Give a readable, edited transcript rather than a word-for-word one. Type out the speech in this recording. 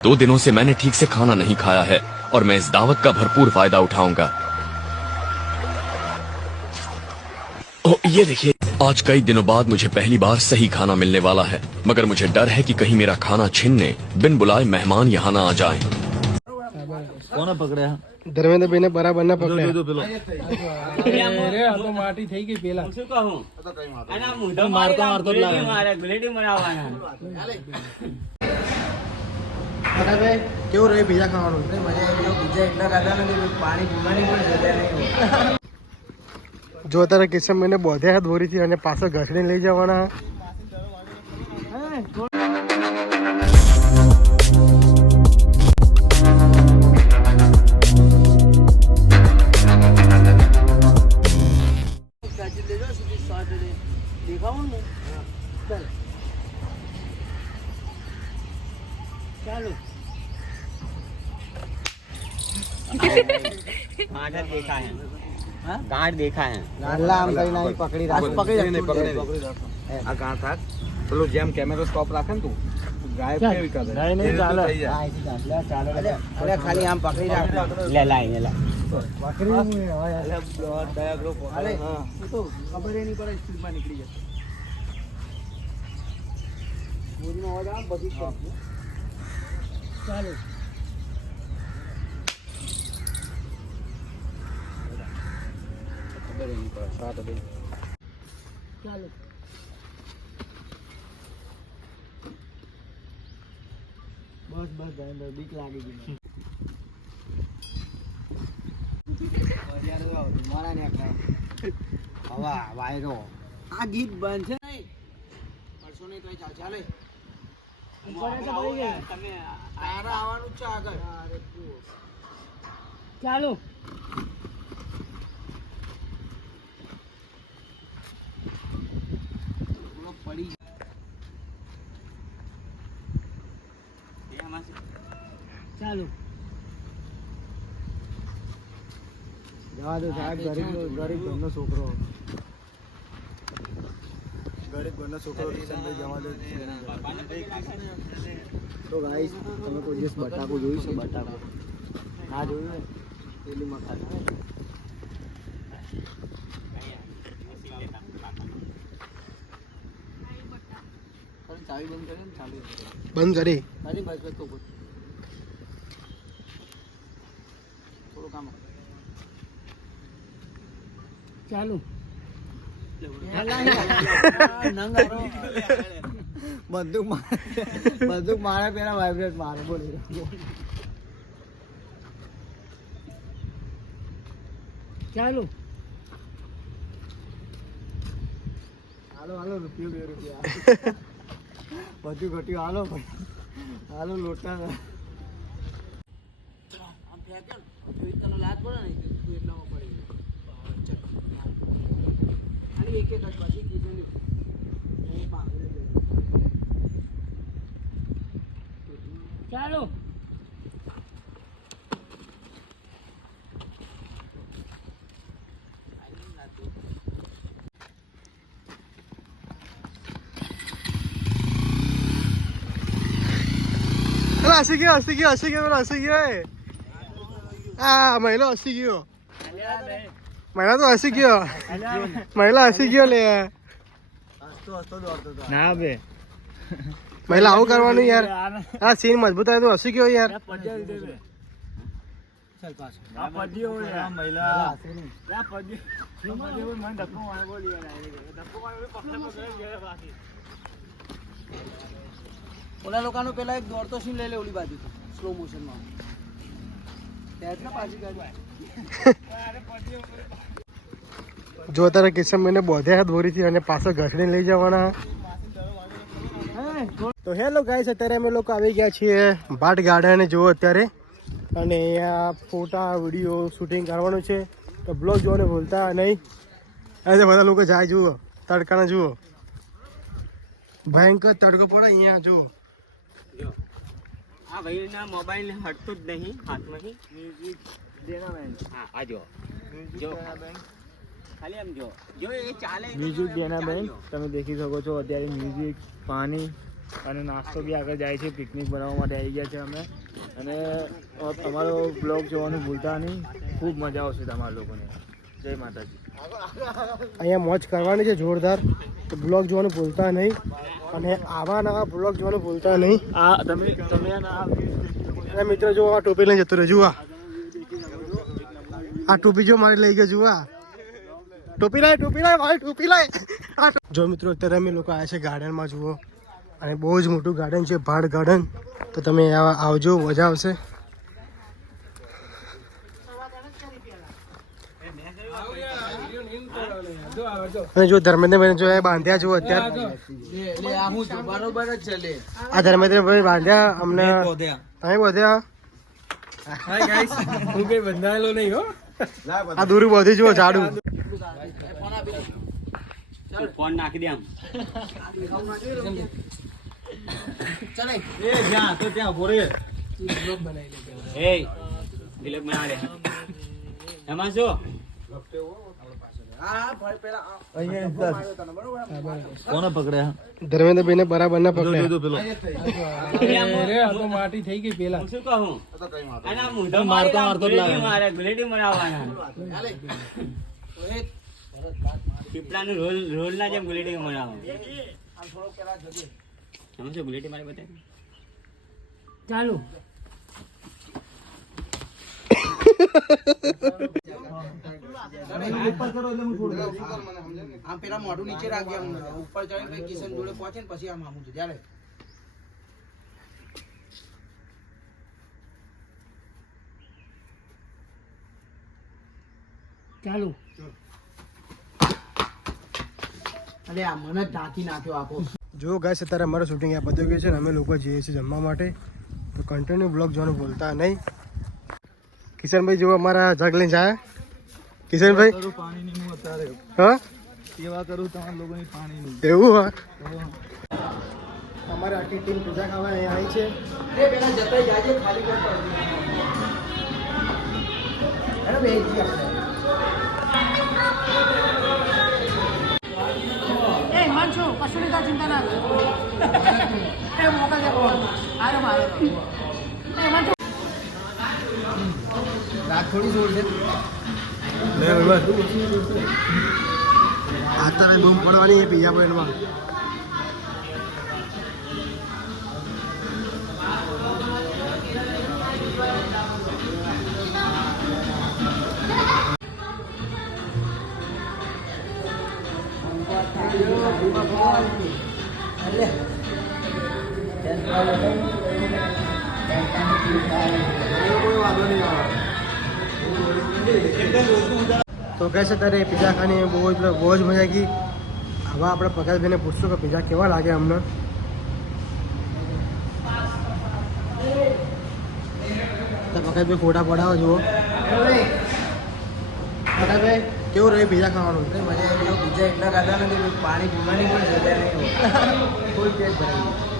2 दिनों से मैंने ठीक से खाना नहीं खाया है और मैं इस दावत का भरपूर फायदा उठाऊंगा। ये देखिए, आज कई दिनों बाद मुझे पहली बार सही खाना मिलने वाला है, मगर मुझे डर है कि कहीं मेरा खाना छीनने बिन बुलाए मेहमान यहाँ ना आ जाएं। કોને પકડ્યા? ધર્મેન્દ્રભાઈને બરાબર ના જો પકડે. જો પેલો અરે આ તો માટી થઈ ગઈ પેલા. શું કહું આના મુઢો મારતો મારતો જ લાગે. મારે ગુલેટી મરાવવાના. કેવું રહ્યું બીજા ખાવાનું? જો તારે કિશનભાઈને બોધ્યા દોરીથી અને પાછળ ઘસડીને લઈ જવાના. ચાલો गांठ देखा है गांठ देखा है આમ કરીને આવી પકડી રાખ. આ ગાંઠ હાથ પેલો જેમ કેમેરો સ્ટોપ રાખે ને તું ગાયબ કેવી કરે અરે ખાલી આમ પકડી રાખ. ले लाए ला પકડી ખબર નહીં પડે સ્પીડમાં નીકળી જશે. ચાલો ખબર નહીં પડે સાત બે ચાલો બસ બસ ભાઈ બીક લાગી ગઈ. હવા વાયરો આ ગીત બંધ છે નહીં પરસો નહીં તો ચાલે તમે તારા આવવાનું છે આગળ. ચાલો પડી ચાલો જવા દો સાહેબ. ગરીબ ઘરનો છોકરો કિશનભાઈ જવા દો. તો ગાઈસ તમે કોઈ દિવસ બટાકો જોયું છે? બટાકો ના જોયું ને પેલીમાં ખાતા. ચાવી બંધ કરી ને ચાલુ બંધ કરી અરે બસ બસ તો થોડું કામ ચાલુ બંદૂક મારે પેલા વાઇબ્રેટ મારે બોલી ચાલુ હાલો હાલો રૂપિયો 2 રૂપિયા બધું ઘટ્યું. હાલો ભાઈ હાલો લોટા આમ ફેંકે તને લાત પડે ને તું એટલામાં પડી અને એક એક જ પછી કીધું ચાલો હસી ગયો આ મહિલા હસી ગયો. મહિલા તો હસી ગયો. મહિલા હસી ગયો લે. ના બે મહિલા આવું કરવાનું યાર. આ સીન મજબૂત થાય તો હસી ગયો યાર. ઓલા લોકોનો પેલા એક દોડતો સીન લઈ લે ઓલી બાજુ સ્લો મોશનમાં. જો તારે કિશનભાઈને બોધ્યા દોરીથી અને પાછળ ઘસડીને લઈ જવાના. તો હેલો ગાઈસ, અત્યારે અમે લોકો આવી ગયા છીએ ભાટ ગાર્ડન. જુઓ અત્યારે અને અહીંયા ફોટા વિડીયો શૂટિંગ કરવાનું છે, તો બ્લોગ જોવાને ભૂલતા નહીં. આજે બધા લોકો જાય. જુઓ તડકાને જુઓ, ભયંકર તડકો પડે અહીંયા. જુઓ આ ભાઈ ના મોબાઈલ હટતો જ નહીં હાથમાંથી. મ્યુઝિક દેના બેન હા આ જો જો ખાલી આમ જો જો એ ચાલે. મ્યુઝિક દેના બેન તમે દેખી શકો છો અત્યારે મ્યુઝિક પાણી અને નાસ્તો બી આગળ જાય છે. પિકનિક બનાવવા માટે આવી ગયા છે અમે. અને અમારો બ્લોગ જોવાનું ભૂલતા નહીં. ખૂબ મજા આવશે તમારા લોકોને. જય માતાજી. અહીંયા મોજ કરવાની છે જોરદાર. તો બ્લોગ જોવાનું ભૂલતા નહીં અને આવા નવા બ્લોગ જોવાનું ભૂલતા નહીં. અને મિત્રો જો આ ટોપી લઈને જતો રહે. જુઓ આ ટોપી જો મારે લઈ ગયો. જુઓ ટોપી લાય મારી ટોપી લાય. જો મિત્રો અત્યારે અમે લોકો આવ્યા છે ગાર્ડનમાં. જુઓ અને બહુ જ મોટું ગાર્ડન છે, ભાડ ગાર્ડન. તો તમે આવજો, મજા આવશે. અને જો ધર્મેન્દ્રભાઈ જો બાંધ્યા જુઓ અત્યારે. આ ધર્મેન્દ્રભાઈ બાંધ્યા અમને. તમે બધ્યા હું કઈ બંધાયેલો નહીં હો. આ દૂરું બધી જુઓ ઝાડુ. ફોન નાખી દે આમ. એ બ્લોગ બના દે. એમાં શું ધર્મેન્દ્રભાઈ ને બરાબર ના પકડે. માટી થઈ ગઈ પેલા. હું શું કહું? આના મૂંઢો મારતો મારે ગુલેટી બનાવવાના. પીપળાનું રોલ ના જેમ ગુલેટી બનાવો. એમાં શું ગુલેટી મારે બતાવી ચાલુ. આમ પેલા મોઢું નીચે રાખજે. ઉપર ચડે કિશન જોડે પહોંચે ને પછી આમ આમ ત્યારે ચાલુ. અરે આ મને ઢાંકી નાખ્યો આખો. જો ગાઈસ અત્યારે અમારું શૂટિંગ આ બધું ગયું છે ને અમે લોકો જઈએ છીએ જમવા માટે. તો કન્ટિન્યુ બ્લોગ જોવાનું ભૂલતા નહીં. કિશનભાઈ જો અમારા જગ લઈને જાય. કિશનભાઈ હા સેવા કરું તમારા લોકોની પાણીની. એવું હા. અમારે આખી ટીમ પીઝા ખાવા અહીંયા આવી છે. પેલા જતા જાજે ખાલી કરતો. અરે બે હિમાંશુ કશું ની ચિંતા ના એ મોકા દે આરે મારે હિમાંશુ રાત થોડી જોર છે. અત્યારે બૂમ પડવાની પીઝા પોઈન્ટમાં. તો કહે છે તારે પીઝા ખાની બહુ જ મજા આવી. હવે આપણે પગારભાઈને પૂછશું કે પીઝા કેવા લાગે અમને. તો પગારભાઈ ફોટા પડાવો જુઓ. પગારભાઈ કેવું રહ્યું પીઝા ખાવાનું? મજા આવી. બીજા એટલા ખાધા નથી. પાણી પીવાની પણ જગ્યા નહીં. ફૂલ પેટ ભરાઈ.